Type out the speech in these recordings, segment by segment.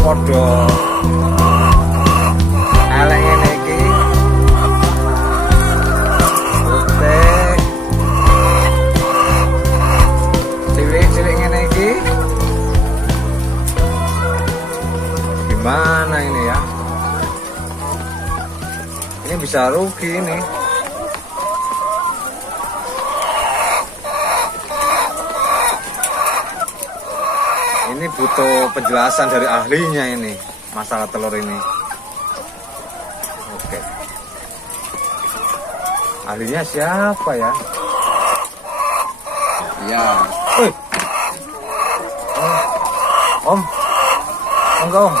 podo elek ngene iki. Putih. Cilik-cilik ngene iki. Gimana ini ya? Ini bisa rugi ini. Ini butuh penjelasan dari ahlinya ini masalah telur ini. Oke. Ahlinya siapa ya? Ya. Om. Enggak, Om.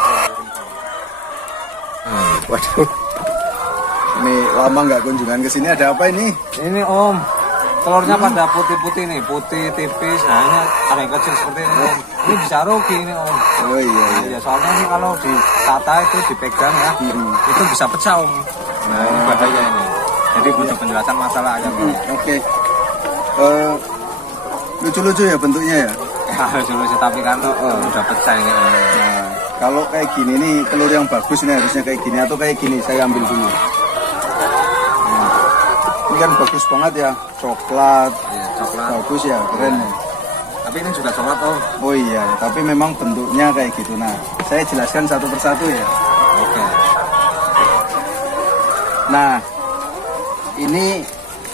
Waduh. Ini lama nggak kunjungan ke sini, ada apa ini? Ini Om. Telurnya pada putih-putih nih, putih tipis. Nah, ini ada yang kecil seperti ini, Om. Ini bisa rugi ini, Om. Oh iya. Ya, soalnya ini kalau ditata itu dipegang ya, itu bisa pecah, Om. Nah, ini bahaya ini. Jadi butuh penjelasan masalah ayam ini. Oke. Lucu-lucu ya bentuknya ya. Lucu-lucu tapi kan udah pecah ini, Om. Nah, kalau kayak gini nih telur yang bagus nih harusnya kayak gini atau kayak gini, saya ambil dulu. Nah, ini kan bagus banget ya, coklat. Iya, coklat. Bagus ya, keren ya. Tapi ini juga coklat, Om. Oh iya, tapi memang bentuknya kayak gitu. Nah, saya jelaskan satu persatu ya. Oke. Nah, ini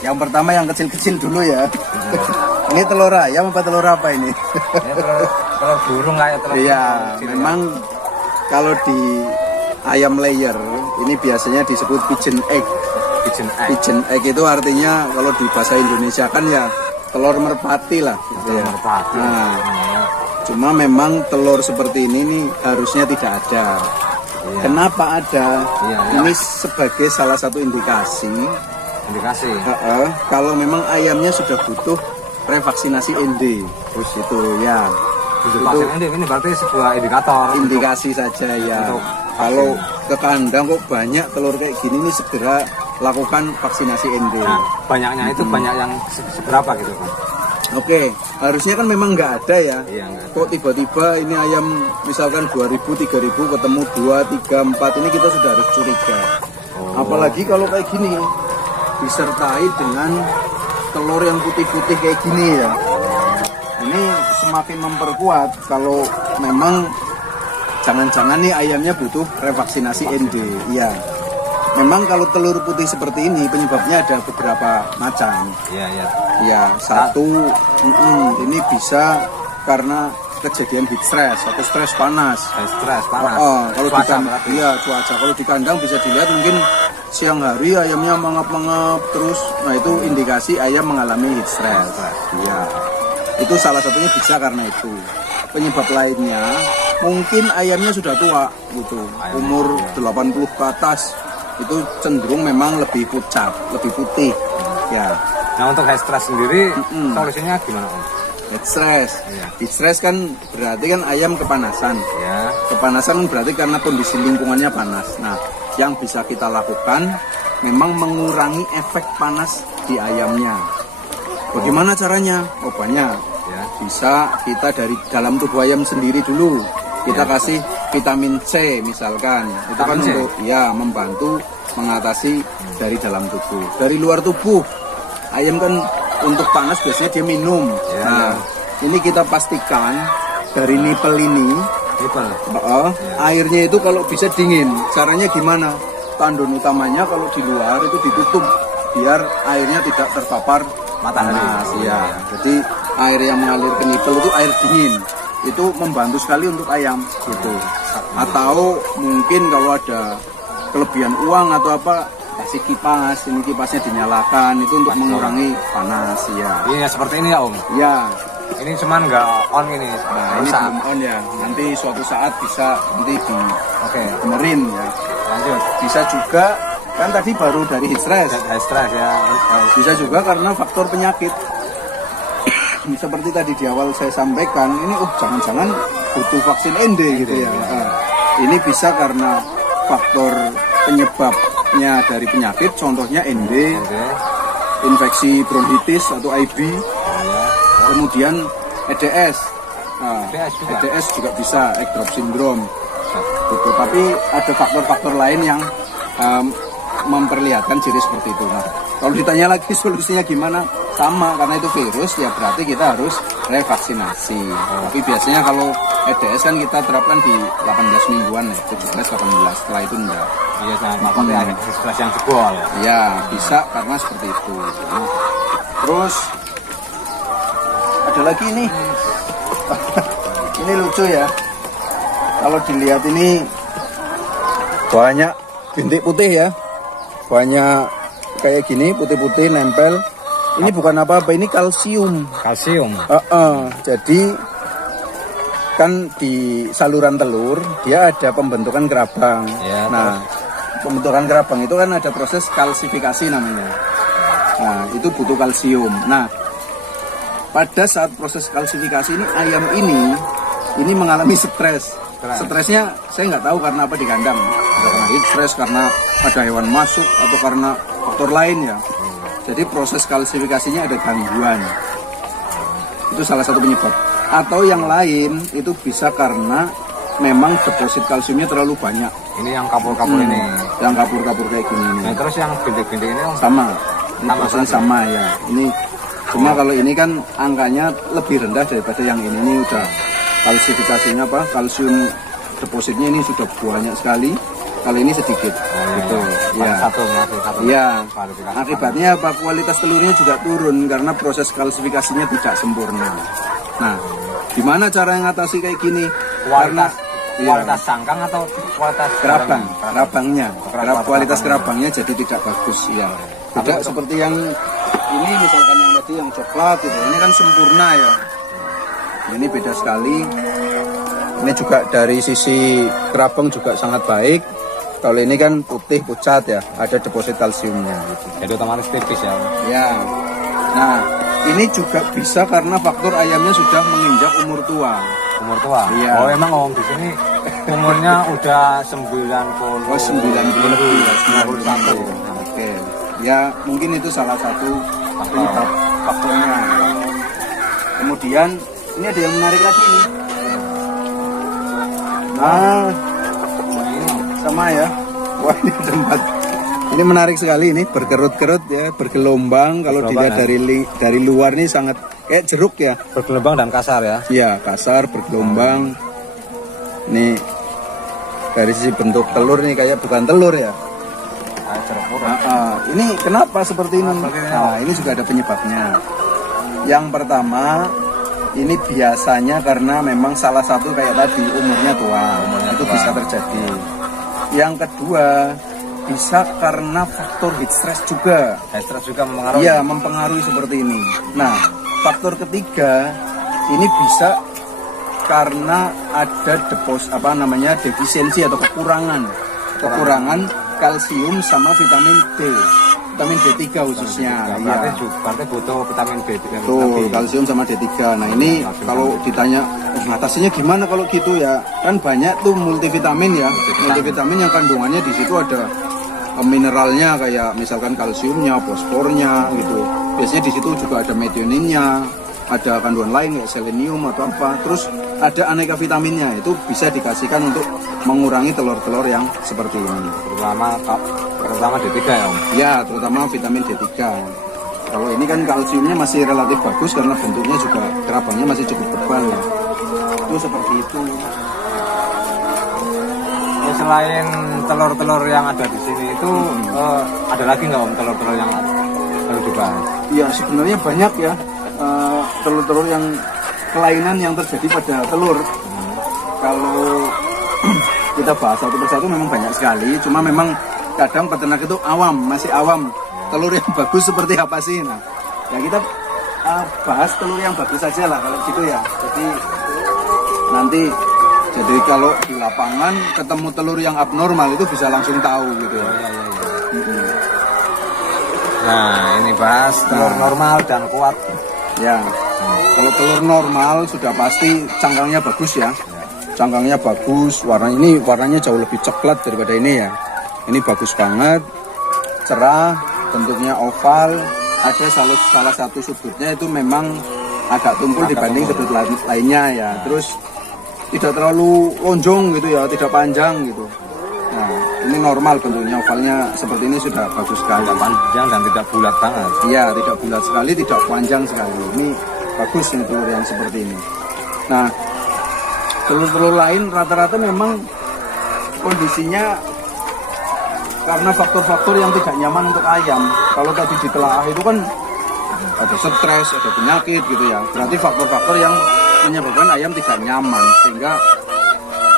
yang pertama yang kecil-kecil dulu ya. Ini telur ayam apa telur apa ini? Ini telur burung lah ya, telur. Iya, memang kalau di ayam layer ini biasanya disebut pigeon egg. Pigeon egg itu artinya kalau di bahasa Indonesia kan ya telur merpati lah. Gitu ya. Merpati. Nah, cuma memang telur seperti ini nih harusnya tidak ada. Iya. Kenapa ada? Iya. Ini sebagai salah satu indikasi. Kalau memang ayamnya sudah butuh revaksinasi ND, terus itu ya. Itu ini berarti sebuah indikator. Indikasi saja ya. Kalau ke kandang kok banyak telur kayak gini nih segera lakukan vaksinasi ND. Nah, banyaknya itu banyak yang seberapa gitu kan? Oke, harusnya kan memang nggak ada ya. Iya, nggak ada. Kok tiba-tiba ini ayam misalkan 2000, 3000 ketemu 2, 3, 4 ini kita sudah harus curiga. Apalagi kalau kayak gini disertai dengan telur yang putih-putih kayak gini ya. Ini semakin memperkuat kalau memang jangan-jangan nih ayamnya butuh revaksinasi ND. Iya. Memang kalau telur putih seperti ini penyebabnya ada beberapa macam. Iya, iya. Ya, satu ini bisa karena kejadian heat stress atau stres panas. Stres panas. Kalau di kandang, iya cuaca. Kalau di kandang bisa dilihat mungkin siang hari ayamnya mengap-mengap terus. Nah itu indikasi ayam mengalami heat stress. Iya. Itu salah satunya bisa karena itu. Penyebab lainnya mungkin ayamnya sudah tua gitu, umur 80 ke atas. Itu cenderung memang lebih pucat, lebih putih. Ya. Nah untuk heat stress sendiri solusinya gimana, Om? Heat stress. Iya. Heat stress kan berarti kan ayam kepanasan. Ya. Kepanasan berarti karena kondisi lingkungannya panas. Nah, yang bisa kita lakukan memang mengurangi efek panas di ayamnya. Bagaimana caranya? Oh banyak. Ya. Bisa kita dari dalam tubuh ayam sendiri dulu. Kita kasih vitamin C misalkan. Itu kan untuk ya membantu mengatasi dari dalam tubuh. Dari luar tubuh, ayam kan untuk panas biasanya dia minum. Ya, nah, ini kita pastikan dari nipel ini, airnya itu kalau bisa dingin. Caranya gimana? Tandon utamanya kalau di luar itu ditutup biar airnya tidak terpapar matahari. Ya. Jadi air yang mengalir ke nipel itu air dingin. Itu membantu sekali untuk ayam gitu. Atau mungkin kalau ada kelebihan uang atau apa, kasih kipas, ini kipasnya dinyalakan itu untuk mengurangi panas ya. Iya seperti ini ya, Om. Ya. Ini cuman nggak on ini. Nah, ini belum on ya. Nanti suatu saat bisa nanti benerin ya. Lanjut. Bisa juga kan tadi baru dari heat stress. Heat stress ya. Bisa juga karena faktor penyakit. Seperti tadi di awal saya sampaikan, ini jangan-jangan butuh vaksin ND gitu ya. Nah, ini bisa karena faktor penyebabnya dari penyakit, contohnya ND, infeksi bronkitis atau IB, kemudian EDS. Nah, EDS juga bisa, egg drop syndrome. Gitu. Tapi ada faktor-faktor lain yang memperlihatkan ciri seperti itu. Nah, kalau ditanya lagi solusinya gimana, sama, karena itu virus ya berarti kita harus revaksinasi. Tapi biasanya kalau EDS kan kita terapkan di 18 mingguan ya, 17-18, setelah itu enggak. Iya, jangan takutnya ada sirkulasi yang jebol. Ya bisa karena seperti itu. Terus ada lagi nih. Ini lucu ya. Kalau dilihat ini banyak bintik putih ya. Banyak kayak gini putih-putih nempel. Ini bukan apa-apa, ini kalsium. Kalsium. Jadi kan di saluran telur dia ada pembentukan kerabang. Ya, nah, pembentukan kerabang itu kan ada proses kalsifikasi namanya. Nah, itu butuh kalsium. Nah, pada saat proses kalsifikasi ini ayam ini mengalami stres. Stresnya saya nggak tahu karena apa di kandang. Karena heat stress, karena ada hewan masuk, atau karena faktor lain ya. Jadi proses kalsifikasinya ada gangguan. Itu salah satu penyebab. Atau yang lain itu bisa karena memang deposit kalsiumnya terlalu banyak. Ini yang kapur-kapur ini. Yang kapur-kapur kayak gini. Nah, terus yang bintik-bintik ini sama. Ini prosesnya sama ya. Ini cuma kalau ini kan angkanya lebih rendah daripada yang ini. Ini udah kalsifikasinya apa? Kalsium depositnya ini sudah banyak sekali. Kalau ini sedikit. Gitu. Ya. Satu. Iya. Akibatnya apa? Kualitas telurnya juga turun karena proses kalsifikasinya tidak sempurna. Nah, gimana cara mengatasi kayak gini? Kualitas sangkang atau kualitas kerabangnya. Kualitas kerabangnya jadi tidak bagus ya. Tidak seperti yang ini misalkan yang tadi yang coklat gitu. Ini kan sempurna ya. Ini beda sekali. Ini juga dari sisi kerabang juga sangat baik. Kalau ini kan putih pucat ya, ada deposit kalsiumnya gitu. Jadi otomatis tipis ya. Ya. Nah, ini juga bisa karena faktor ayamnya sudah menginjak umur tua. Umur tua? Iya. Oh, emang om di sini umurnya udah 90. Oh, 90 lebih, 91. Oke. Ya, mungkin itu salah satu penyebab faktornya. Kemudian ini ada yang menarik lagi nih. Nah, sama ya. Wah, ini tempat. Ini menarik sekali ini, berkerut-kerut ya, bergelombang. Kalau dilihat dari luar ini sangat kayak jeruk ya. Bergelombang dan kasar ya. Iya, kasar, bergelombang. Nih dari sisi bentuk telur nih kayak bukan telur ya. Ini kenapa seperti ini? Nah, ini juga ada penyebabnya. Yang pertama, ini biasanya karena memang salah satu kayak tadi umurnya tua, itu bisa terjadi. Yang kedua, bisa karena faktor heat stress juga. Heat stress juga mempengaruhi. Iya, mempengaruhi seperti ini. Nah, faktor ketiga, ini bisa karena ada defisiensi atau kekurangan kalsium sama vitamin D. Vitamin D3 khususnya. Ya, berarti butuh vitamin B3. Betul, kalsium sama D3. Nah, ini kalau ditanya mengatasinya gimana kalau gitu ya? Kan banyak tuh multivitamin ya. Multivitamin yang kandungannya di situ ada mineralnya kayak misalkan kalsiumnya, fosfornya gitu. Biasanya di situ juga ada metioninnya, ada kandungan lain kayak selenium atau apa. Terus ada aneka vitaminnya, itu bisa dikasihkan untuk mengurangi telur-telur yang seperti ini. Terutama D3 ya om? Ya, terutama vitamin D3. Kalau ini kan kalsiumnya masih relatif bagus karena bentuknya juga kerabangnya masih cukup tebal ya. Itu seperti itu. Ya, selain telur-telur yang ada di sini itu ada lagi nggak om telur-telur yang perlu dibahas? Iya, sebenarnya banyak ya telur-telur yang kelainan yang terjadi pada telur. Kalau kita bahas satu persatu memang banyak sekali, cuma memang kadang peternak itu masih awam. Telur yang bagus seperti apa sih? Nah, ya kita bahas telur yang bagus saja lah kalau gitu ya. Jadi kalau di lapangan ketemu telur yang abnormal itu bisa langsung tahu gitu. Nah, ini bahas telur normal dan kuat. Ya, kalau telur normal sudah pasti cangkangnya bagus ya. Cangkangnya bagus, warnanya jauh lebih coklat daripada ini ya. Ini bagus banget, cerah, bentuknya oval. Ada salah satu sudutnya itu memang agak tumpul dibanding sudut lainnya ya. Terus tidak terlalu lonjong gitu ya, tidak panjang gitu. Nah, ini normal bentuknya, ovalnya seperti ini sudah bagus sekali. Tidak panjang dan tidak bulat banget. Iya, tidak bulat sekali, tidak panjang sekali. Ini bagus ini telur yang seperti ini. Nah, telur-telur lain rata-rata memang kondisinya karena faktor-faktor yang tidak nyaman untuk ayam. Kalau tadi ditelaah itu kan ada stres, ada penyakit gitu ya. Berarti faktor-faktor yang menyebabkan ayam tidak nyaman sehingga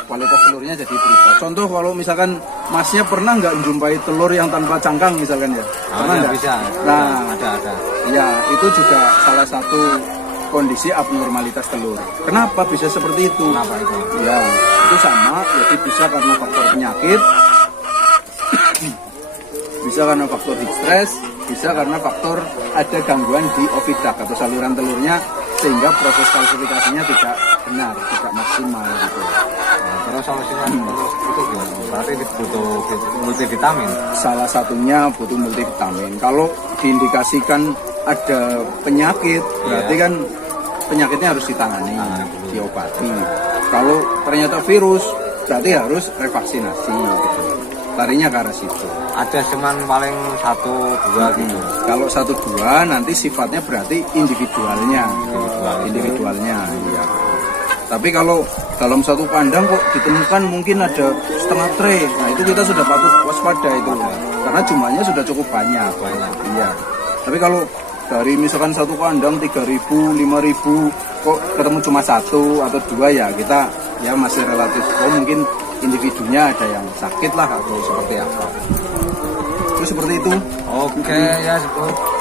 kualitas telurnya jadi berubah. Contoh kalau misalkan masnya pernah nggak menjumpai telur yang tanpa cangkang misalkan ya? Pernah nggak? Bisa. Nah, ada. Ya, itu juga salah satu kondisi abnormalitas telur. Kenapa bisa seperti itu? Kenapa itu? Ya, itu sama. Jadi bisa karena faktor penyakit, bisa karena faktor heat stress, bisa karena faktor ada gangguan di oviduct atau saluran telurnya sehingga proses kalsifikasinya tidak benar, tidak maksimal gitu. Terus solusinya itu berarti butuh multivitamin. Salah satunya butuh multivitamin. Kalau diindikasikan ada penyakit, berarti kan penyakitnya harus ditangani, diobati. Kalau ternyata virus, berarti harus revaksinasi. Gitu. Larinya ke arah situ. Ada cuman paling 1-2 gitu. Kalau 1-2 nanti sifatnya berarti individualnya. Individualnya, iya. Tapi kalau dalam satu kandang kok ditemukan mungkin ada setengah tray, nah itu kita sudah patut waspada itu, karena jumlahnya sudah cukup banyak. Iya. Tapi kalau dari misalkan satu kandang 3.000, 5.000, kok ketemu cuma 1 atau 2 ya kita ya masih relatif. Oh mungkin individunya ada yang sakit lah atau seperti apa. Itu seperti itu. Oke ya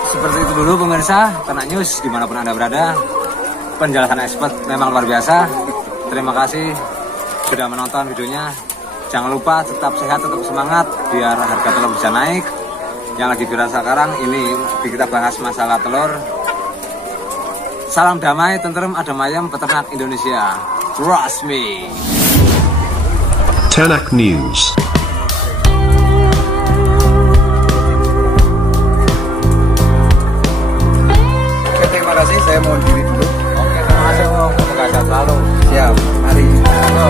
seperti itu dulu pemirsa Ternak News dimanapun Anda berada. Penjelasan expert memang luar biasa. Terima kasih sudah menonton videonya. Jangan lupa tetap sehat, tetap semangat biar harga telur bisa naik. Yang lagi viral sekarang ini kita bahas masalah telur. Salam damai, tentrem, adem ayam, peternak Indonesia. Trust me. Ternak News. Oke, terima kasih. Saya mohon diri dulu. Oke, terima kasih. Semoga sehat selalu. Siap. Mari. Halo.